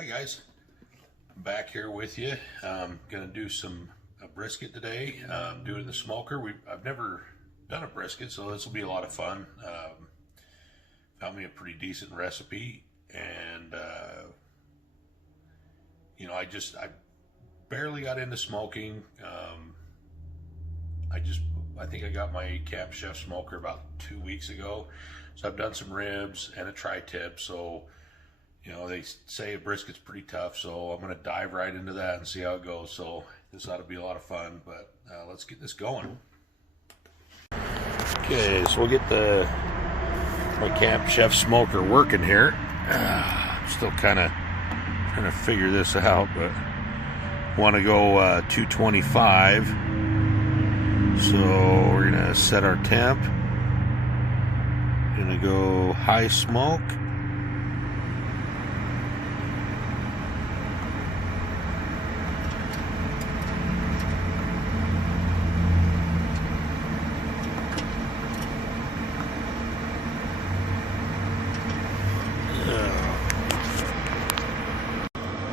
Hi guys, I'm back here with you. Gonna do some a brisket today. Doing the smoker. I've never done a brisket, so this will be a lot of fun. Found me a pretty decent recipe, and I barely got into smoking. I think I got my Camp Chef smoker about 2 weeks ago, so I've done some ribs and a tri-tip. So they say a brisket's pretty tough, so I'm going to dive right into that and see how it goes. So this ought to be a lot of fun, but let's get this going. Okay, so we'll get my Camp Chef smoker working here. Still kind of trying to figure this out, but want to go 225. So we're going to set our temp. Going to go high smoke.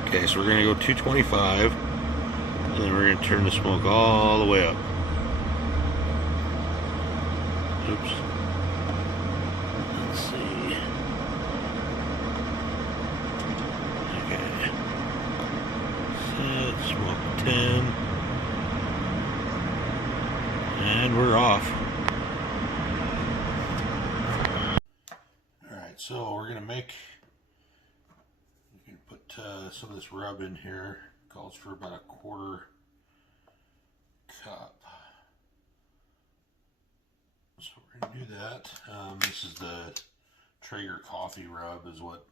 Okay, so we're going to go 225, and then we're going to turn the smoke all the way up. Oops. Let's see. Okay. Set, smoke 10. And we're off. Alright, so we're going to make... Put some of this rub in here. Calls for about a 1/4 cup. So we're going to do that. This is the Traeger coffee rub is what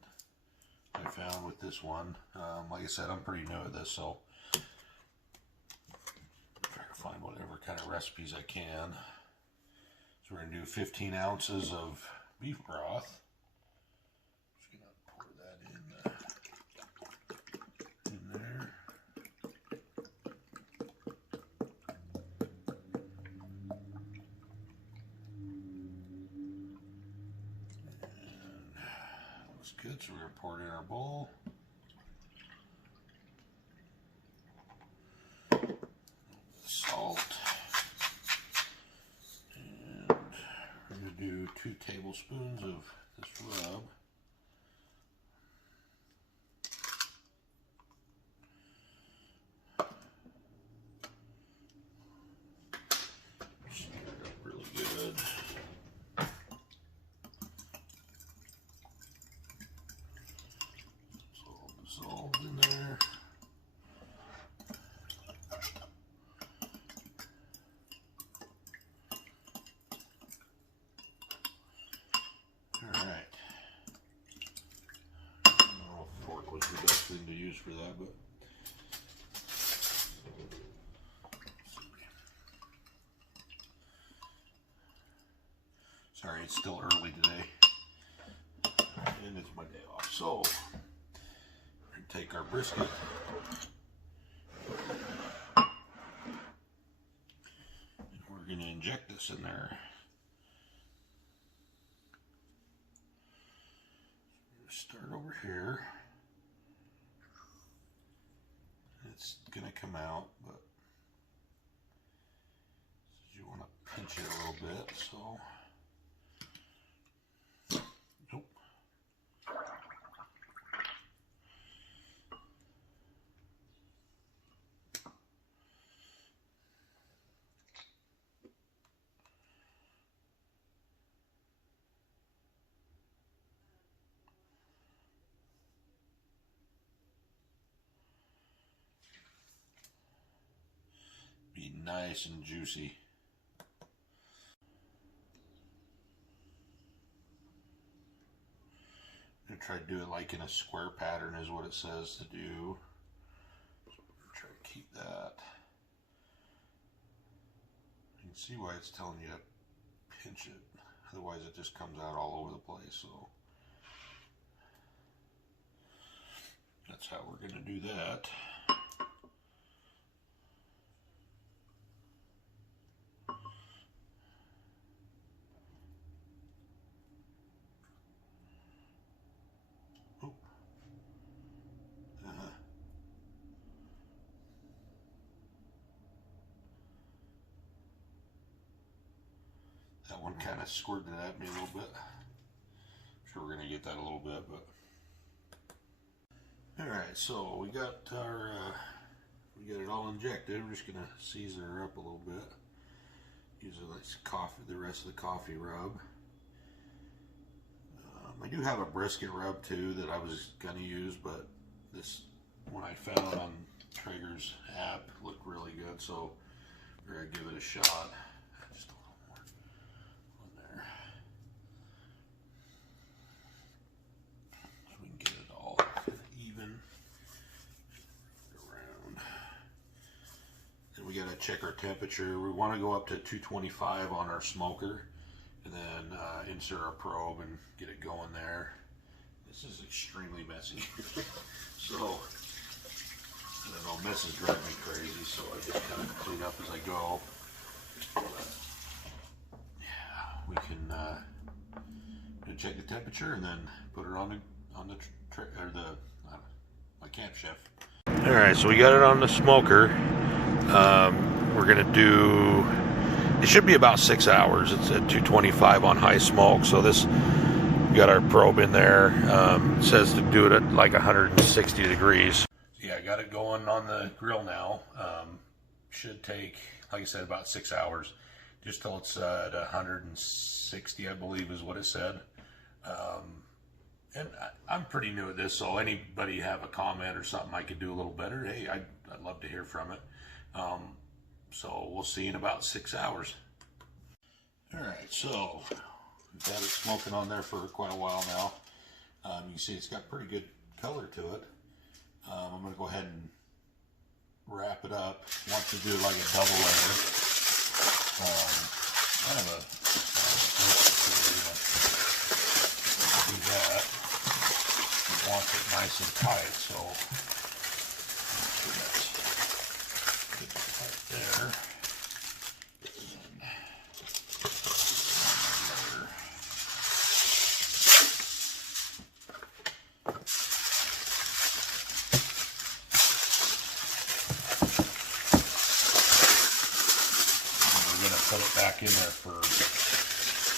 I found with this one. Like I said, I'm pretty new at this, so I'm trying to find whatever kind of recipes I can. So we're going to do 15 ounces of beef broth. Good, so we're going to pour it in our bowl. Salt. And we're going to do 2 tablespoons of this rub. Stir it up really good. Dissolved in there. Alright. I don't know if fork was the best thing to use for that, but sorry, it's still early today. And it's my day off. So take our brisket, and we're going to inject this in there. Start over here. It's going to come out, but you want to pinch it a little bit, so be nice and juicy. I'm going to try to do it like in a square pattern is what it says to do. So we're going to try to keep that. You can see why it's telling you to pinch it. Otherwise it just comes out all over the place. So that's how we're going to do that. That one kind of squirted at me a little bit. I'm sure we're going to get that a little bit, but. Alright, so we got it all injected. We're just going to season her up a little bit. Use the rest of the coffee rub. I do have a brisket rub too that I was going to use, but this one I found on Traeger's app looked really good, so we're going to give it a shot. Just a little more on there. So we can get it all even around. And we got to check our temperature. We want to go up to 225 on our smoker, and then insert our probe and get it going there. This is extremely messy. So, I don't know, messes drive me crazy, so I just kind of clean up as I go. But, yeah, we can check the temperature and then put it on my Camp Chef. All right, so we got it on the smoker. We're gonna do. It should be about 6 hours. It's at 225 on high smoke. So we got our probe in there. It says to do it at like 160 degrees. Yeah, I got it going on the grill now. Should take, like I said, about 6 hours, just till it's at 160, I believe is what it said. And I'm pretty new at this, so anybody have a comment or something I could do a little better, hey, I'd love to hear from it. So we'll see in about 6 hours. All right, so we've had it smoking on there for quite a while now. You can see it's got pretty good color to it. I'm going to go ahead and wrap it up. I want to do like a double layer. Kind of do that. We want it nice and tight, so that's good tight there. Put it back in there for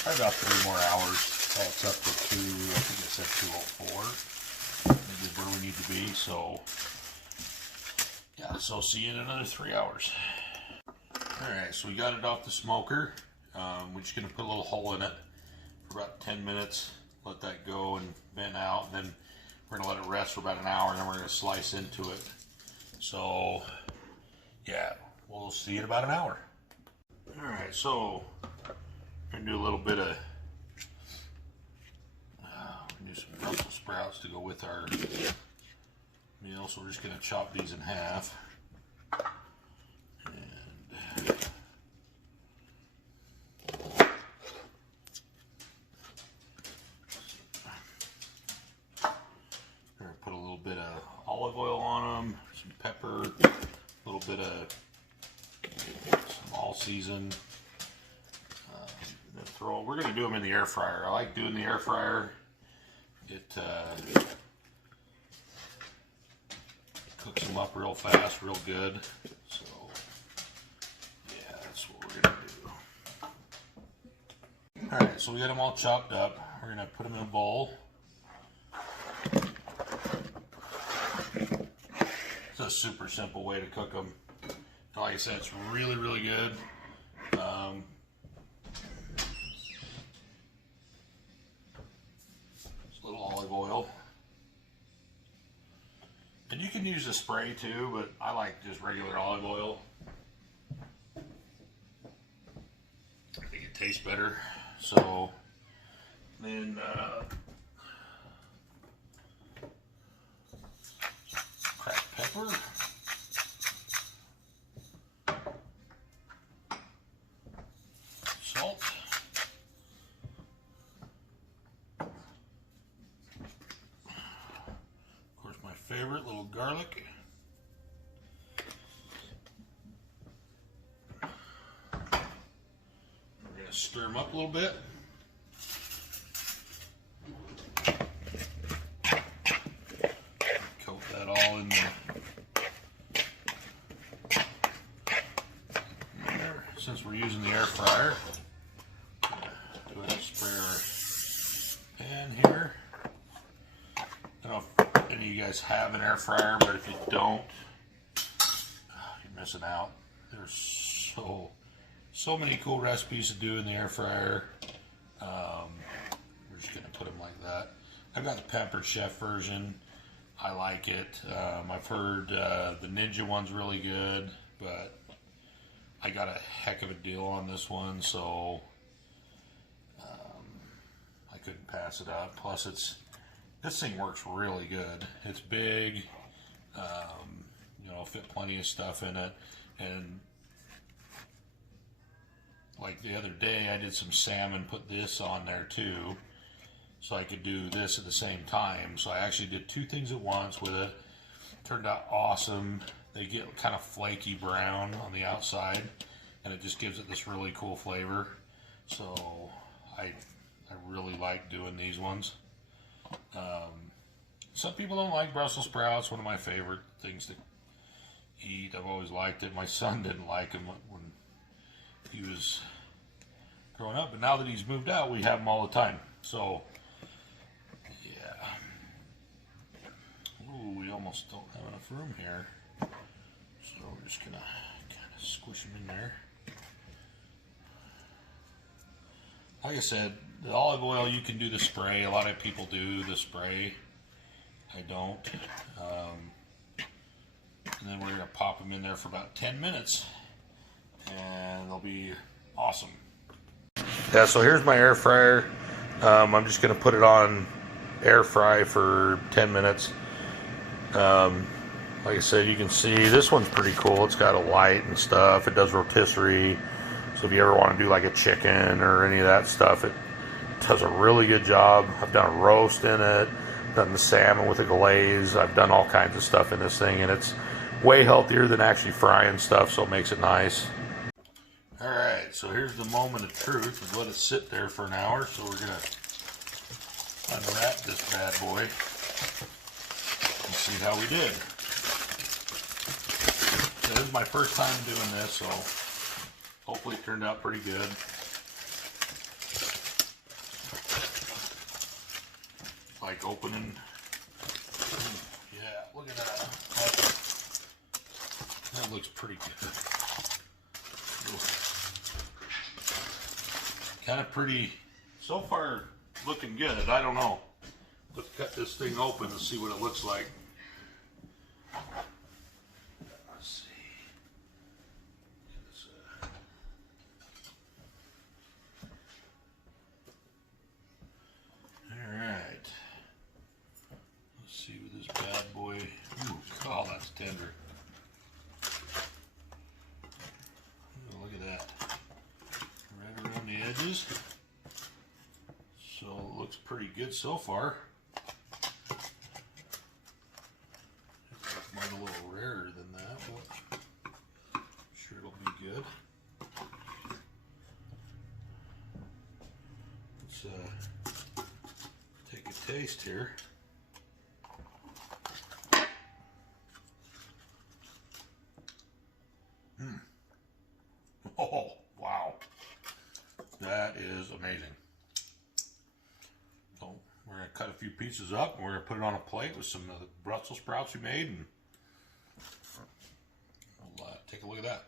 probably about 3 more hours. Oh, it's up to I think it said 204. Maybe where we need to be. So, yeah, so see you in another 3 hours. Alright, so we got it off the smoker. We're just going to put a little hole in it for about 10 minutes. Let that go and vent out. And then we're going to let it rest for about an hour. And then we're going to slice into it. So, yeah, we'll see you in about an hour. Alright, so I'm going to do a little bit of do some Brussels sprouts to go with our meal. So we're just going to chop these in half. And we're going to put a little bit of olive oil on them, some pepper, a little bit of all season. We're going to do them in the air fryer. I like doing the air fryer. It cooks them up real fast, real good. So yeah, that's what we're going to do. Alright, so we got them all chopped up. We're going to put them in a bowl. It's a super simple way to cook them. Like I said, it's really, really good. Just a little olive oil. And you can use a spray too, but I like just regular olive oil. I think it tastes better. So then cracked pepper. Salt. Of course, my favorite, little garlic. We're going to stir them up a little bit. Coat that all in there. Since we're using the air fryer, of you guys have an air fryer, but if you don't, you're missing out. There's so many cool recipes to do in the air fryer. We're just gonna put them like that. I've got the Pampered Chef version. I like it. I've heard the Ninja one's really good, but I got a heck of a deal on this one, so I couldn't pass it up. Plus, this thing works really good. It's big. You know, fit plenty of stuff in it, and like the other day, I did some salmon, put this on there too, so I could do this at the same time. So I actually did two things at once with it. Turned out awesome. They get kind of flaky brown on the outside, and it just gives it this really cool flavor. So I really like doing these ones. Some people don't like Brussels sprouts. One of my favorite things to eat. I've always liked it. My son didn't like them when he was growing up, but now that he's moved out, we have them all the time. So yeah. Ooh, we almost don't have enough room here, so we're just gonna kind of squish them in there. Like I said, the olive oil, you can do the spray. A lot of people do the spray. I don't. And then we're gonna pop them in there for about 10 minutes. And they'll be awesome. Yeah, so here's my air fryer. I'm just going to put it on air fry for 10 minutes. Like I said, you can see this one's pretty cool. It's got a light and stuff. It does rotisserie. So if you ever want to do like a chicken or any of that stuff, it does a really good job. I've done a roast in it, done the salmon with a glaze. I've done all kinds of stuff in this thing, and it's way healthier than actually frying stuff, so it makes it nice. Alright, so here's the moment of truth. We've let it sit there for an hour, so we're going to unwrap this bad boy and see how we did. So this is my first time doing this, so hopefully it turned out pretty good. Like opening. Yeah, look at that. That looks pretty good. Kind of pretty, so far looking good. I don't know. Let's cut this thing open and see what it looks like. Let's see. Alright. Let's see with this bad boy. Ooh, oh, that's tender. Look at that. Right around the edges. So it looks pretty good so far. It might be a little rarer than that, but I'm sure it'll be good. Let's take a taste here. Oh, wow. That is amazing. So we're going to cut a few pieces up and we're going to put it on a plate with some of the Brussels sprouts we made, and we'll take a look at that.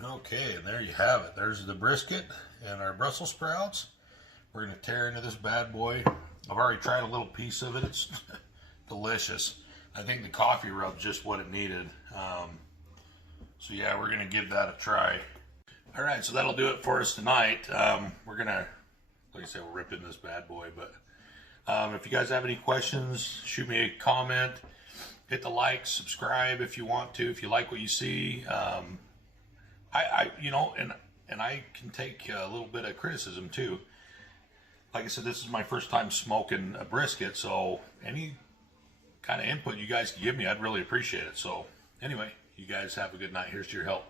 Okay, and there you have it. There's the brisket and our Brussels sprouts. We're going to tear into this bad boy. I've already tried a little piece of it. It's delicious. I think the coffee rub's just what it needed. So yeah, we're gonna give that a try. All right, so that'll do it for us tonight. We're gonna, like I said, we'll rip into this bad boy, but if you guys have any questions, shoot me a comment, hit the like, subscribe if you want to, if you like what you see. You know, and I can take a little bit of criticism too. Like I said, this is my first time smoking a brisket, so any kind of input you guys can give me, I'd really appreciate it. So anyway, you guys have a good night. Here's to your help.